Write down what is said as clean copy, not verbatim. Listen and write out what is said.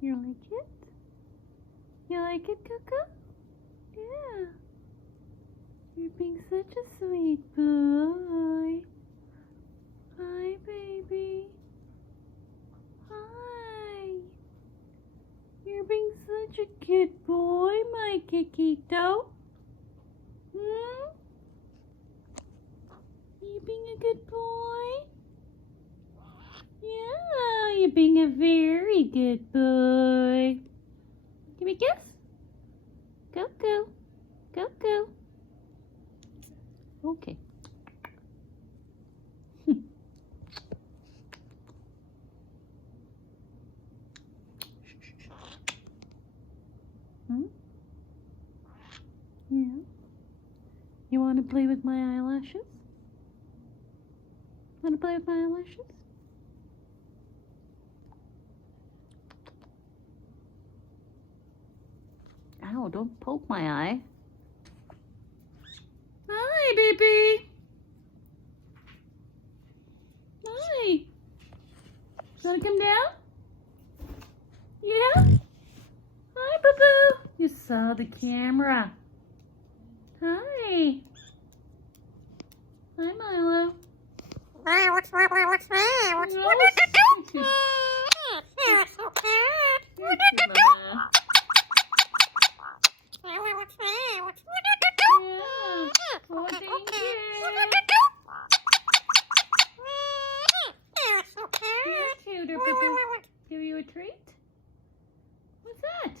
You like it? You like it, Coco? Yeah. You're being such a sweet boy. Hi, baby. Hi. You're being such a good boy, my Kikito. Hmm? You being a good boy? Yeah, you're being a very good boy. Give me a kiss. Coco. Coco. Okay. Hmm? Yeah. You want to play with my eyelashes? Want to play with my eyelashes? Ow, don't poke my eye. Hi, baby. Hi. Want to come down? Yeah? Hi, boo-boo. You saw the camera. Hi. Hi, Milo. What's Oh, thank you. Here, cuter, boo-boo. Give you a treat? What's that?